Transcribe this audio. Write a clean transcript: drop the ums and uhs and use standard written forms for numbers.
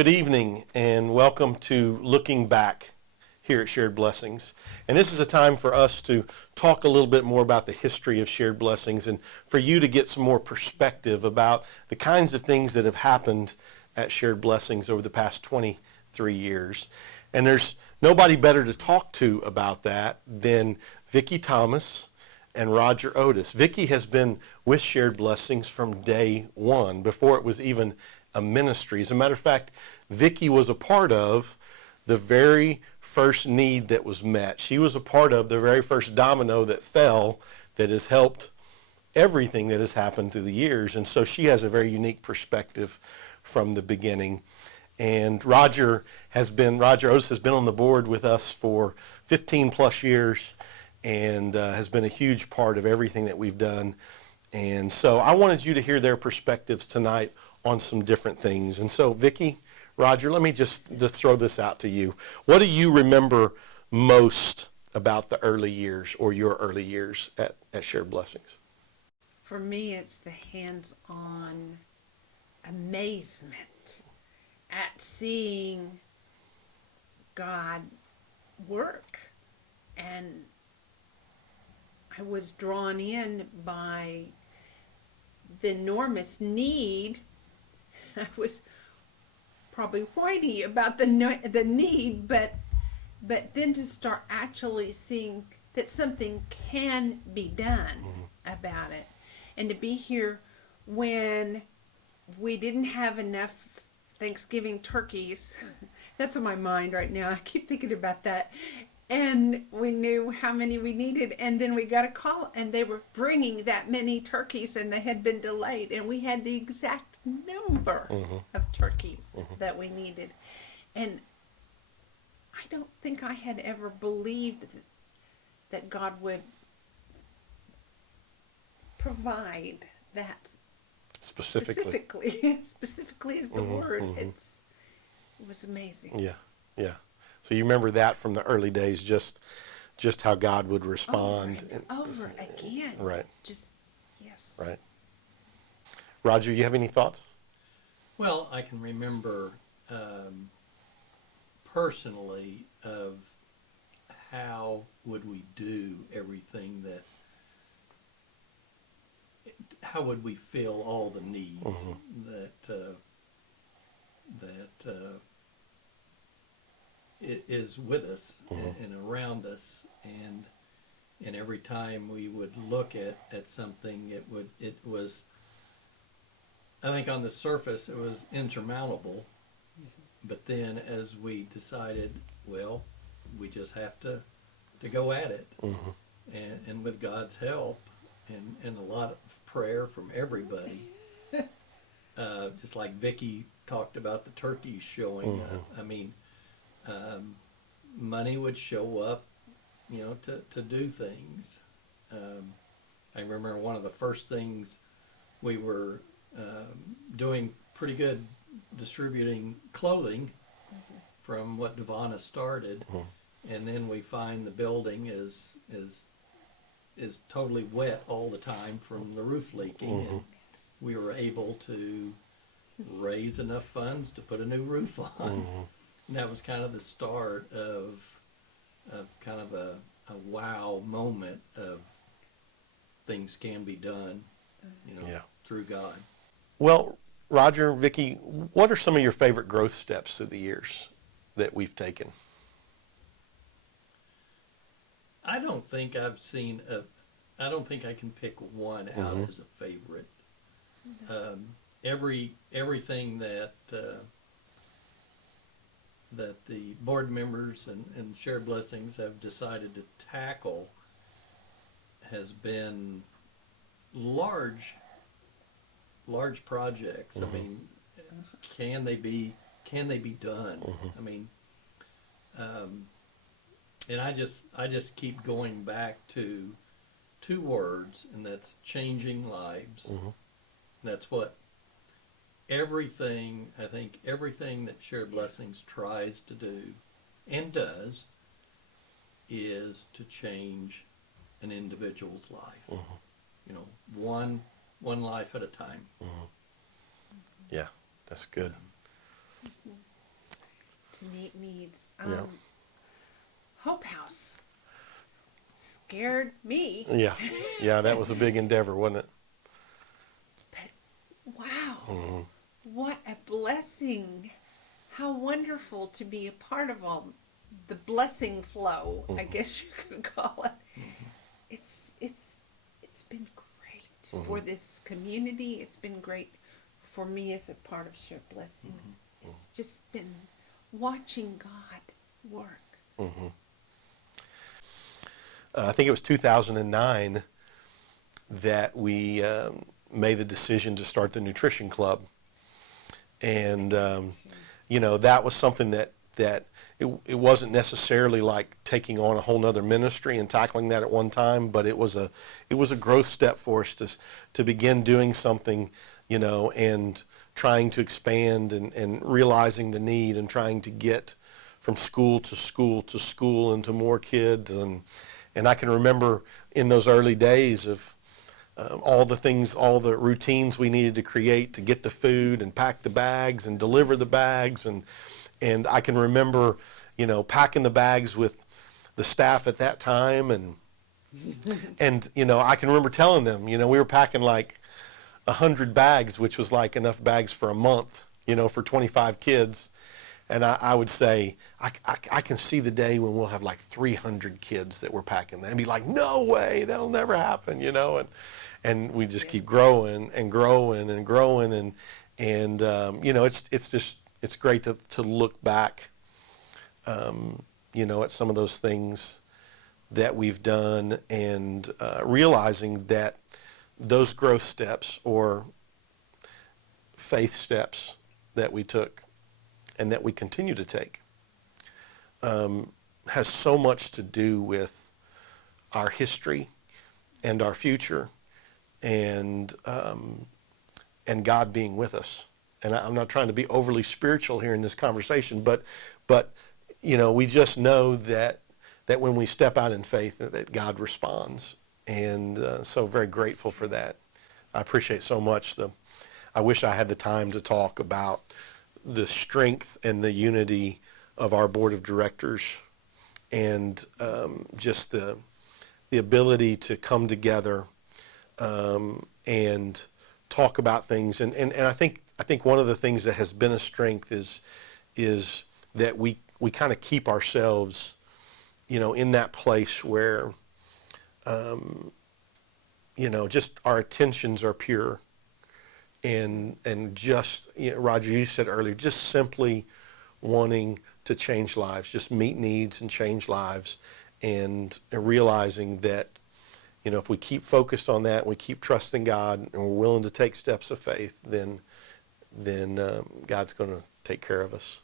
good evening and welcome to Looking Back here at Shared Blessings. And this is a time for us to talk a little bit more about the history of Shared Blessings and for you to get some more perspective about the kinds of things that have happened at Shared Blessings over the past 23 years. And there's nobody better to talk to about that than Vicki Thomas and Roger Otis. Vicki has been with Shared Blessings from day one, before it was even a ministry. As a matter of fact, Vicki was a part of the very first need that was met. She was a part of the very first domino that fell that has helped everything that has happened through the years. And so she has a very unique perspective from the beginning. And Roger Otis has been on the board with us for 15 plus years and has been a huge part of everything that we've done. And so I wanted you to hear their perspectives tonight on some different things. And so, Vicki, Roger, let me just throw this out to you. What do you remember most about the early years or your early years at Shared Blessings? For me, it's the hands-on amazement at seeing God work. And I was drawn in by the enormous need. I was probably whiny about the need, but then to start actually seeing that something can be done about it, and to be here when we didn't have enough Thanksgiving turkeys. That's on my mind right now. I keep thinking about that. And we knew how many we needed, and then we got a call, and they were bringing that many turkeys, and they had been delayed, and we had the exact number of turkeys that we needed. And I don't think I had ever believed that God would provide that specifically. Specifically is the word. It was amazing. Yeah. So you remember that from the early days, just how God would respond. Over again. Right. Yes. Right. Roger, you have any thoughts? Well, I can remember personally of how would we do everything how would we fill all the needs that it is with us and around us, and every time we would look at something, it was, I think on the surface it was insurmountable, but then as we decided, well, we just have to go at it, and with God's help and a lot of prayer from everybody, just like Vicki talked about the turkeys showing up. I mean, money would show up, to do things. I remember one of the first things we were doing pretty good distributing clothing from what Devonna started, and then we find the building is totally wet all the time from the roof leaking, and we were able to raise enough funds to put a new roof on. And that was kind of the start of kind of a wow moment of things can be done, through God. Well, Roger, Vicki, what are some of your favorite growth steps through the years that we've taken? I don't think I don't think I can pick one out as a favorite. Everything that the board members and Shared Blessings have decided to tackle has been large projects. I mean, can they be done? I mean, and I just keep going back to two words, and that's changing lives. That's what everything that Shared Blessings tries to do and does is to change an individual's life. One life at a time. Yeah, that's good. to meet needs. Yeah. Hope House scared me. Yeah. Yeah, that was a big endeavor, wasn't it? But wow, what a blessing. How wonderful to be a part of all the blessing flow, I guess you could call it. It's been great for this community. It's been great for me as a part of Shared Blessings. It's just been watching God work. I think it was 2009 that we made the decision to start the nutrition club. And, that was something that it wasn't necessarily like taking on a whole nother ministry and tackling that at one time, but it was a growth step for us to begin doing something, and trying to expand and realizing the need and trying to get from school to school to school and to more kids. And I can remember in those early days of all the things, all the routines we needed to create to get the food and pack the bags and deliver the bags. And I can remember, packing the bags with the staff at that time. And I can remember telling them, we were packing like 100 bags, which was like enough bags for a month, for 25 kids. And I would say, I can see the day when we'll have like 300 kids that we're packing. And be like, no way, that'll never happen, and we just keep growing and growing and growing. And it's great to look back, at some of those things that we've done and realizing that those growth steps or faith steps that we took and that we continue to take has so much to do with our history and our future and God being with us. And I'm not trying to be overly spiritual here in this conversation, but we just know that when we step out in faith, that God responds. And so very grateful for that. I appreciate so much I wish I had the time to talk about the strength and the unity of our board of directors and just the ability to come together and talk about things. And I think one of the things that has been a strength is that we kind of keep ourselves, in that place where, just our intentions are pure. And just, Roger, you said earlier, just simply wanting to change lives, just meet needs and change lives, and realizing that, if we keep focused on that and we keep trusting God and we're willing to take steps of faith, then God's going to take care of us.